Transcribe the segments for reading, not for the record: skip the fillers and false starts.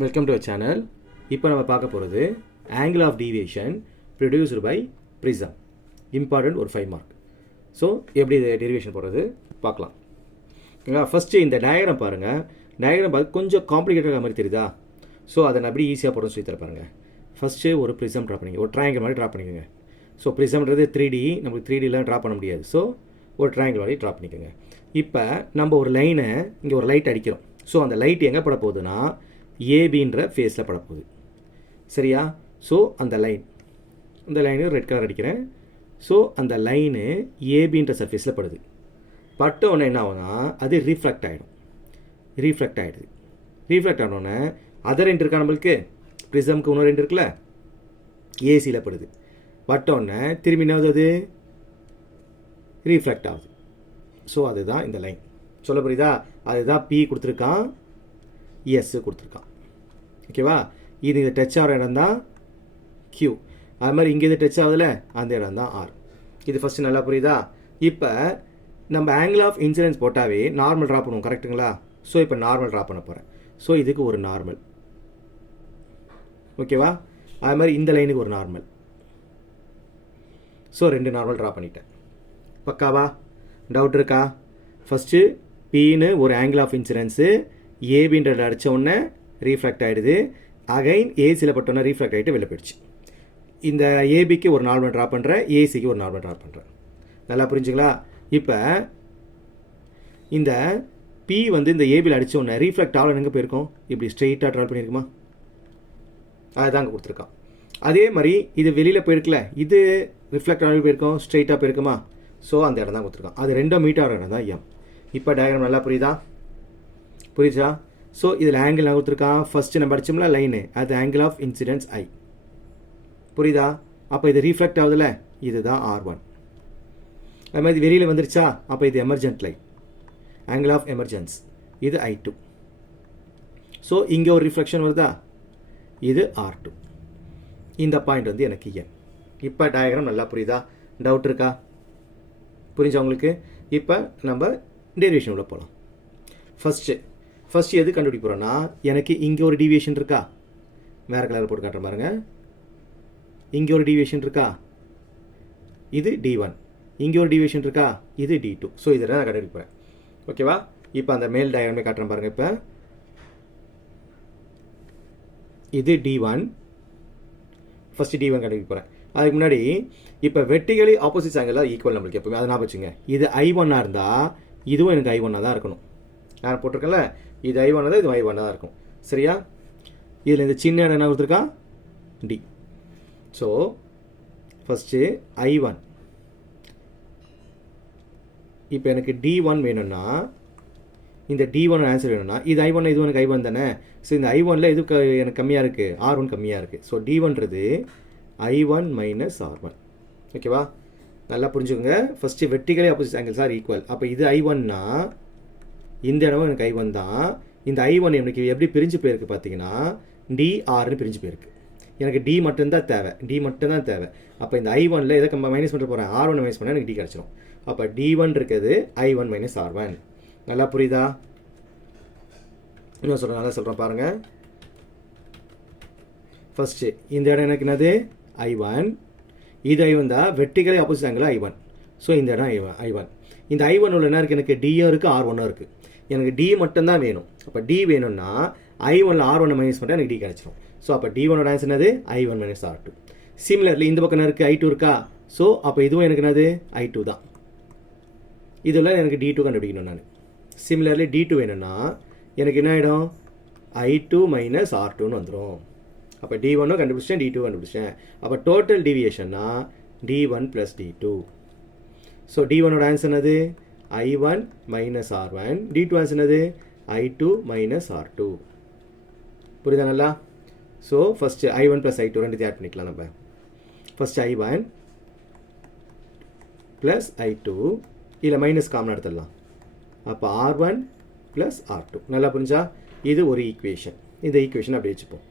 Welcome to our channel. இப்போ நம்ம பார்க்க போகிறது angle of deviation produced by prism. Important ஒரு 5 மார்க். ஸோ எப்படி டெரிவேஷன் போடுறது பார்க்கலாம். ஓகேங்களா? ஃபஸ்ட்டு இந்த டயக்ராம் பாருங்கள். டயக்ராம் பார்த்து கொஞ்சம் காம்ப்ளிகேட்டடாக மாதிரி தெரியுதா? ஸோ அதை நான் எப்படி ஈஸியாக போடுறேன்னு சொல்லி தர பாருங்கள். ஃபஸ்ட்டு ஒரு ப்ரிசம் ட்ரா பண்ணிங்க, ஒரு ட்ரையாங்கிள் மாதிரி ட்ரா பண்ணிக்கோங்க. ஸோ ப்ரிசம்ன்றது 3D, நமக்கு 3Dலாம் ட்ரா பண்ண முடியாது. ஸோ ஒரு ட்ரையாங்கிள் மாதிரி ட்ரா பண்ணிக்கோங்க. இப்போ நம்ம ஒரு லைனை இங்கே ஒரு லைட் அடிக்கிறோம். ஸோ அந்த லைட் எங்கே பட போகுதுன்னா ஏபின்ற ஃபேஸில் படப்போகுது. சரியா? ஸோ அந்த லைனு ரெட் கலர் அடிக்கிறேன். ஸோ அந்த லைனு ஏபின்ற சர்ஃபேஸில் படுது. பட்ட உடனே என்ன ஆகுதுன்னா அது ரீஃப்ளெக்ட் ஆகிடுது. ரீஃப்ளெக்ட் ஆனோடனே அதர் ரெண்டு இருக்கா, நம்மளுக்கு ப்ரிசம்க்கு இன்னொரு ரெண்டு இருக்குல்ல, ஏசியில் படுது. பட்ட உடனே திரும்பி என்ன ஆகுது, அது ரீஃப்ளெக்ட் ஆகுது. ஸோ அதுதான் இந்த லைன். சொல்ல புரியுதா? அதுதான் பி கொடுத்துருக்கான், எஸ் கொடுத்துருக்கான். ஓகேவா? இது இந்த டச் ஆகிற இடம் தான் கியூ. அது மாதிரி இங்கே இது டச் ஆகுதுல, அந்த இடம் தான் ஆர். இது ஃபஸ்ட்டு நல்லா புரியுதா? இப்போ நம்ம ஆங்கிள் ஆஃப் இன்சிடென்ஸ் போட்டாவே நார்மல் ட்ரா பண்ணுவோம், கரெக்டுங்களா? ஸோ இப்போ நார்மல் ட்ரா பண்ண போகிறேன். ஸோ இதுக்கு ஒரு நார்மல். ஓகேவா? அது மாதிரி இந்த லைனுக்கு ஒரு நார்மல். ஸோ 2 நார்மல் ட்ரா பண்ணிட்டேன். பக்காவா? டவுட் இருக்கா? ஃபஸ்ட்டு பின்னு ஒரு ஆங்கிள் ஆஃப் இன்சிடென்ஸு ஏபின்றத அடித்த உடனே ரீஃப்ளெக்ட் ஆகிடுது. அகைன் ஏசியில் பட்டோன்னே ரீஃப்ளெக்ட் ஆகிட்டு வெளில போயிடுச்சு. இந்த ஏபிக்கு ஒரு நார்மல் ட்ரா பண்ணுறேன், ஏசிக்கு ஒரு நார்மல் ட்ரா பண்ணுறேன். நல்லா புரிஞ்சுங்களா? இப்போ இந்த பி வந்து இந்த ஏபியில் அடித்த உடனே ரீஃப்ளெக்ட் ஆகல எங்கே போயிருக்கோம், இப்படி ஸ்ட்ரெயிட்டாக ட்ராவல் பண்ணியிருக்குமா? அதுதாங்க கொடுத்துருக்கான். அதே மாதிரி இது வெளியில் போயிருக்குல்ல, இது ரிஃப்ளெக்ட் ஆகி போயிருக்கோம், ஸ்ட்ரெயிட்டாக போயிருக்குமா? ஸோ அந்த இடம் தான் கொடுத்துருக்கான். அது 2 மீட் ஆகிற இடம் தான் எம். இப்போ டயக்ராம் நல்லா புரியுதா? புரியுதா? ஸோ இதில் ஆங்கிள் நான் கொடுத்துருக்கான். ஃபஸ்ட்டு நம்ம அடிச்சோம்ல லைனு, அது ஆங்கிள் ஆஃப் இன்சிடென்ஸ் ஐ. புரியுதா? அப்போ இது ரீஃப்ளெக்ட் ஆகுதுல்ல, இதுதான் R1. அது மாதிரி வெளியில் வந்துருச்சா? அப்போ இது emergent line, angle of emergence, இது I2. ஸோ இங்கே ஒரு ரிஃப்ளெக்ஷன் வருதா, இது R2. இந்த பாயிண்ட் வந்து எனக்கு என். இப்போ டயக்ராம் நல்லா புரியுதா? டவுட் இருக்கா? புரிஞ்சா உங்களுக்கு? இப்போ நம்ம டெரிவேஷன் உள்ள போகலாம். ஃபஸ்ட்டு எது கண்டுபிடிக்க போகிறோன்னா, எனக்கு இங்கே ஒரு டீவியேஷன் இருக்கா, வேறு கலரில் போட்டு காட்டுற பாருங்க. இங்கே ஒரு டீவியேஷன் இருக்கா, இது D1. இங்கே ஒரு டீவியேஷன் இருக்கா, இது D2. ஸோ இதில் நான் கண்டுபிடிக்க போகிறேன். ஓகேவா? இப்போ அந்த மேல் டயக்ராமே காட்டுறேன் பாருங்கள். இப்போ இது D1. ஃபஸ்ட்டு D1 கண்டுபிடிக்க போகிறேன். அதுக்கு முன்னாடி இப்போ வெர்டிகலி ஆப்போசிட் ஆங்கிள் ஈக்குவல் நம்மளுக்கு எப்பவுமே, அதை நான் வச்சுங்க. இது I1 இருந்தால் இதுவும் எனக்கு I1 தான் இருக்கணும். நான் போட்டிருக்கேன்ல, இது I1 தான், இது I1 தான் இருக்கும். சரியா? இதில் இந்த சின்ன இடம் என்ன கொடுத்துருக்கான், டி. So first I1. இப்போ எனக்கு D1 வேணும்னா, இந்த D1 ஆன்சர் வேணும்னா, இது I1, இது எனக்கு I1 தானே. ஸோ இந்த I1ல் இது எனக்கு கம்மியாக இருக்குது, R1 கம்மியாக இருக்குது. ஸோ D1ன்றது I1 மைனஸ் R1. ஓகேவா? நல்லா புரிஞ்சுக்கோங்க. First vertically opposite angles are equal. அப்போ இது I1னா இந்த இடமும் எனக்கு I1 தான். இந்த I1 எனக்கு எப்படி பிரிஞ்சு போயிருக்கு பார்த்தீங்கன்னா, DRன்னு பிரிஞ்சு போயிருக்கு. எனக்கு D மட்டும்தான் தேவை. அப்போ இந்த I1ல் எதை மைனஸ் பண்ண போகிறேன், R1 மைனஸ் பண்ணால் எனக்கு D கிடச்சிரும். அப்போ D1 இருக்குது I1 மைனஸ் R1. நல்லா புரியுதா? இன்னும் சொல்கிறேன், நல்லா சொல்கிறேன் பாருங்கள். ஃபஸ்ட்டு இந்த இடம் எனக்கு என்னது, I1. இது I1 தான், vertically opposite angle I1. So இந்த இடம் I1. இந்த I1 உள்ள என்ன இருக்குது, எனக்கு Dயும் இருக்குது, R1ம் இருக்குது. எனக்கு D மட்டும்தான் வேணும். அப்போ D வேணும்னா I1ல் R1 மைனஸ் பண்ணால் எனக்கு D கிடச்சிரும். ஸோ அப்போ D1ஓட ஆன்சர் என்னது, I1 மைனஸ் R2. சிமிலர்லி இந்த பக்கம் இருக்குது I2 இருக்கா? ஸோ அப்போ இதுவும் எனக்கு என்னது, I2 தான். இதில் எனக்கு D2 கண்டுபிடிக்கணும் நான். சிமிலர்லி D2 வேணும்னா எனக்கு என்ன ஆகிடும், I2 மைனஸ் R2ன்னு வந்துடும். அப்போ D1 கண்டுபிடிச்சேன், D2 கண்டுபிடிச்சேன். அப்போ டோட்டல் டிவியேஷன்னா D1 ப்ளஸ் D2. ஸோ D1ஓட ஆன்சர் என்னது, I1 minus R1. D2 answer என்னது, I2 மைனஸ் R2. புரியுதா நல்லா? So first I1 plus I2 ரெண்டு ஆட் பண்ணிக்கலாம் நம்ம. ஃபஸ்ட்டு I1 ப்ளஸ் I2, இதில் மைனஸ் காமன் எடுத்துடலாம். அப்போ R1 ப்ளஸ் R2. நல்லா புரிஞ்சா? இது ஒரு ஈக்குவேஷன். இந்த ஈக்குவேஷன் அப்படி வச்சுப்போம்.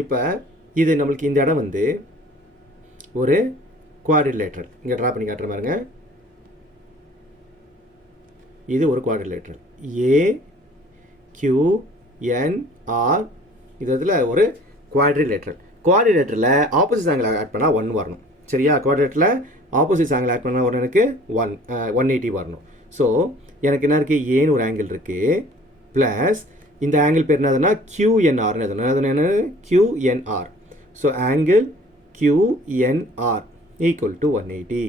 இப்போ இது நம்மளுக்கு இந்த இடம் வந்து ஒரு குவாட்ரிலேட்ரல். இங்கே ட்ரா பண்ணி காட்டுற பாருங்க. இது ஒரு குவாட்ரிலேட்ரல். A Q QNR இதில் ஒரு குவாட்ரிலேட்ரல். குவாட்ரிலேட்டரில் ஆப்போசிட் ஆங்கிள் ஆட் பண்ணால் 1 வரணும். சரியா? குவாட்ரிலேட்டரில் ஆப்போசிட் ஆங்கிள் ஆட் பண்ணால் எனக்கு 180 வரணும். ஸோ எனக்கு என்ன இருக்குது, ஏன்னு ஒரு ஆங்கிள் இருக்குது, ப்ளஸ் இந்த ஆங்கிள் பேர் என்னதுன்னா QNRன்னு எதுனா என்ன, QNR. So angle QNR equal to 180.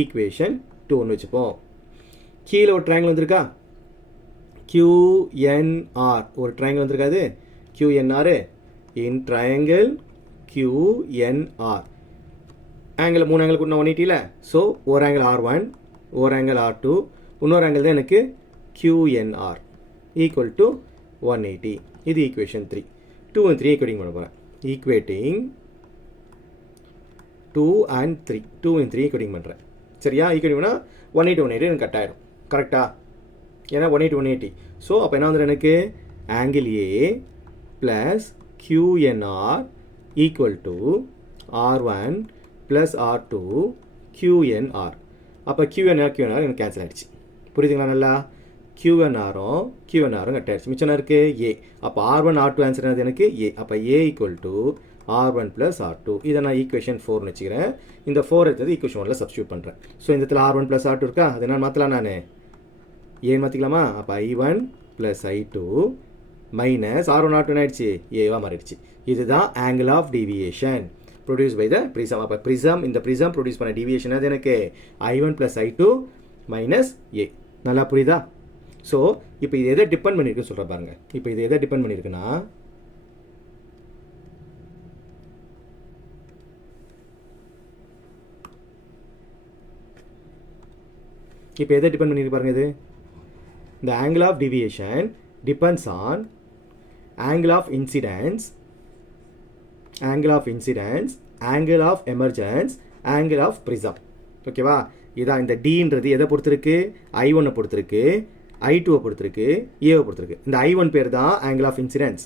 Equation 2ன்னு வச்சுப்போம். கீழே ஒரு ட்ரையாங்கிள் வந்திருக்கா, QNR ஒரு ட்ரையாங்கிள் வந்திருக்காது, QNR இன் ட்ரையாங்கிள் QNR ஆங்கிள் 3 ஆங்கிள் கூட 180. ஸோ ஒரு ஆங்கிள் R1, ஒரு ஆங்கிள் R2, இன்னொரு ஆங்கிள் தான் எனக்கு QNR ஈக்குவல் டு 180. இது ஈக்குவேஷன் 3. 2 and 3 ஈக்குவேட்டிங் பண்ண போகிறேன். ஈக்குவேட்டிங் 2 and 3 2 and 3 ஈக்குவேட்டிங் பண்ணுறேன். சரியா? ஈக்குவேட்டிங் பண்ணால் 180 எனக்கு கட் ஆகிடும். கரெக்டா? ஏன்னா 180. ஸோ அப்போ என்ன வந்துடும் எனக்கு, angle A plus QNR equal to R1 plus R2 QNR. அப்போ QNR எனக்கு கேன்சல் ஆகிடுச்சு. புரியுதுங்களா? நல்லா QNRம் கட் ஆகிடுச்சு. மிச்சம் இருக்குது A. அப்போ R1 R2 ஆன்சர் என்னது எனக்கு A. அப்போ A equal to R1 plus R2. இதை நான் ஈக்குவேஷன் 4ன்னு வச்சுக்கிறேன். இந்த 4 எடுத்தது ஈக்குவேஷன் 1ல் சப்ஸ்டியூட் பண்ணுறேன். ஸோ இந்த இடத்துல R1 ப்ளஸ் R2 இருக்கா, அது என்ன மாற்றலாம், நான் ஏன்னு மாற்றிக்கலாமா? அப்போ I1 plus I2 minus R1 R2 ஆகிடுச்சு, ஏவாக மாறிடுச்சு. இதுதான் angle of deviation produce by the prism. அப்போ இந்த ப்ரிசம் ப்ரொடியூஸ் பண்ண டீவியேஷன் அது எனக்கு I1 plus I2 minus A. நல்லா புரியுதா? ஸோ இப்போ இது எதை டிபெண்ட் பண்ணியிருக்குன்னு சொல்கிற பாருங்க. இப்போ இது எதை டிபெண்ட் பண்ணியிருக்குன்னா, இப்போ எதை டிபெண்ட் பண்ணியிருக்கு பாருங்க. இது the angle of deviation depends on angle of incidence, angle of emergence, angle of prism. ஓகேவா? இதான் இந்த Dன்றது எதை பொறுத்திருக்கு, I1 பொறுத்திருக்கு, I2 பொறுத்திருக்கு, A பொறுத்திருக்கு. இந்த I1 பேர் தான் angle of incidence,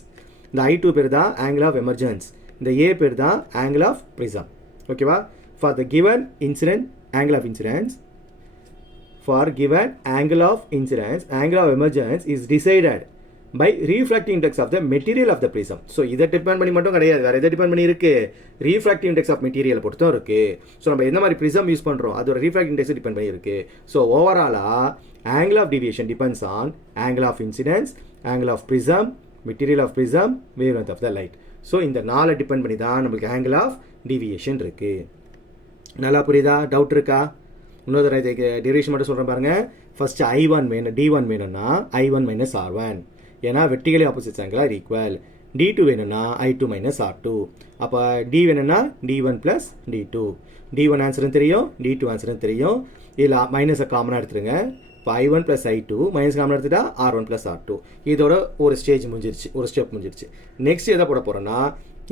இந்த I2 பேர் தான் angle of emergence, இந்த A பேர் தான் angle of prism. ஓகேவா? for the given incident angle of incidence, for given angle of incidence, angle of emergence is decided by refractive index of the material of the prism. So இதை depend பண்ணி மட்டும் கிடையாது, வேறு எதை depend பண்ணி இருக்கு, refractive index of material பொறுத்தும் இருக்கு. ஸோ நம்ம எந்த மாதிரி prism யூஸ் பண்ணுறோம் அதோட refractive index டிபெண்ட் பண்ணி இருக்கு. ஸோ ஓவராலாக angle of deviation depends on angle of incidence, angle of prism, material of prism, wavelength of the light. So இந்த 4 டிபெண்ட் பண்ணி தான் நம்மளுக்கு angle of deviation இருக்கு. நல்லா புரியுதா? டவுட் இருக்கா? இன்னொரு டியூரேஷன் மட்டும் சொல்கிறேன் பாருங்கள். ஃபஸ்ட்டு I1 வேணும், D1 வேணும்னா I1 மைனஸ் R1, ஏன்னா vertically opposite angle are equal. D2 வேணும்னா I2 மைனஸ் R2. அப்போ D வேணும்னா D1 ப்ளஸ் D2. D1 ஆன்சரும் தெரியும், D2 ஆன்சரும் தெரியும். இதில் மைனஸை காமனாக எடுத்துருங்க. இப்போ I1 ப்ளஸ் I2 மைனஸ் காமனாக எடுத்துட்டா R1 ப்ளஸ் R2. இதோட ஒரு ஸ்டேஜ் முடிஞ்சிருச்சு, ஒரு ஸ்டெப் முடிஞ்சிருச்சு. நெக்ஸ்ட் எதை போட போகிறோன்னா,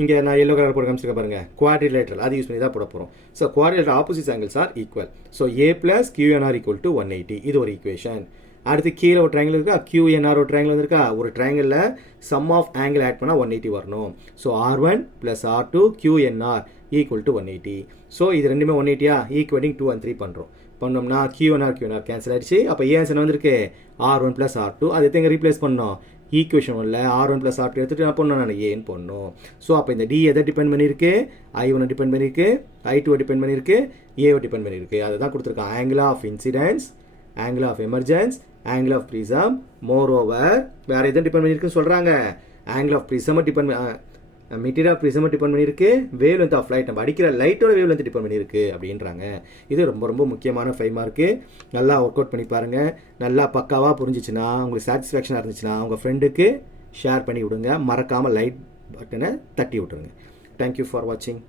இங்கே நான் எல்லோ கலர் போட காமிச்சிருக்க பாருங்க, குவாட்ரிலேட்ரல், அது யூஸ் பண்ணி தான் போட போகிறோம். So quadrilateral opposite angles are equal. So A plus QNR equal to 180. இது ஒரு ஈக்குவேஷன். அடுத்து கீழே ஒரு ட்ரையாங்கிள் இருக்கா, QNR ஒரு ட்ரையாங்கிள் வந்துருக்கா, ஒரு ட்ரையாங்கிளில் சம் ஆஃப் ஆங்கிள் ஆட் பண்ணால் 180 வரணும். So R1 plus R2 QNR equal to 180. So இது ரெண்டுமே 180யா, ஈக்குவேட்டிங் 2 and 3 பண்ணுறோம். பண்ணோம்னா QNR கேன்சல் ஆகிடுச்சு. அப்போ ஏ ஆன்சர் வந்திருக்கு R1 ப்ளஸ் R2. அது எங்கே ரீப்ளேஸ் பண்ணோம், ஈக்குவேஷன் 1ல் R1 ப்ளஸ் R2 எடுத்துகிட்டு நான் பண்ணோம், நான் ஏன்னு பண்ணணும். ஸோ அப்போ இந்த D எதை டிபெண்ட் பண்ணியிருக்கு, I1 டிபெண்ட் பண்ணியிருக்கு, I2 டிபெண்ட் பண்ணியிருக்கு, ஏவை டிபெண்ட் பண்ணியிருக்கு. அதை தான் கொடுத்துருக்கான். Angle of incidence, angle of emergence, angle of prism. Moreover வேறு எதை டிபெண்ட் பண்ணியிருக்குன்னு சொல்கிறாங்க, ஆங்கிள் ஆஃப் ப்ரிசமை டிபெண்ட், மெட்டீரியல் ஆஃப் ப்ரிசமை டிபெண்ட் பண்ணியிருக்கு, வேவ் லென்த் ஆஃப் லைட், நம்ம அடிக்கிற லைட்டோட வேவ் லென்த் டிபெண்ட் பண்ணியிருக்கு அப்படின்றாங்க. இது ரொம்ப ரொம்ப முக்கியமான 5 மார்க்கு. நல்லா ஒர்க் அவுட் பண்ணி பாருங்கள். நல்லா பக்காவாக புரிஞ்சிச்சுன்னா, உங்களுக்கு சாட்டிஸ்ஃபேக்ஷனாக இருந்துச்சுன்னா உங்கள் ஃப்ரெண்டுக்கு ஷேர் பண்ணி விடுங்க. மறக்காமல் லைக் பட்டனை தட்டி விட்டுருங்க. தேங்க்யூ ஃபார் வாட்சிங்.